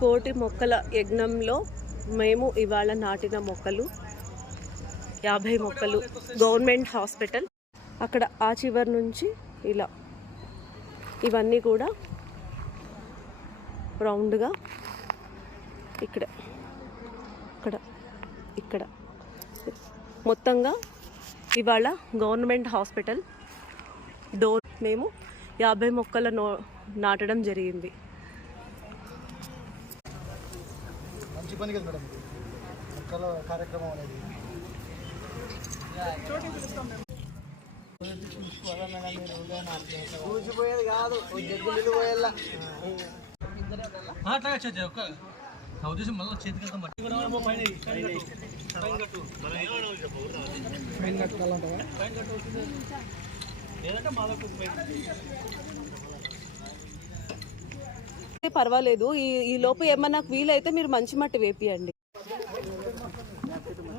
కోటి మొక్కల యజ్ఞంలో మేము ఇవాళ నాటిన మొక్కలు 50 మొక్కలు. గవర్నమెంట్ హాస్పిటల్ అక్కడ ఆ చివరి నుంచి ఇలా ఇవన్నీ కూడా రౌండ్గా ఇక్కడ ఇక్కడ ఇక్కడ మొత్తంగా ఇవాళ గవర్నమెంట్ హాస్పిటల్ డోర్ మేము 50 మొక్కల నాటడం జరిగింది. మంచి పని కదా మేడం మొక్కల కార్యక్రమం అనేది. కూచిపోయేది కాదు జగ్గులు పోయేలా అట్లా ఒక ఉద్దేశం మళ్ళీ చేతికి మట్టి పర్వాలేదు. ఈ లోపు ఏమన్నా వీలైతే మీరు మంచి మట్టి వేపియండి.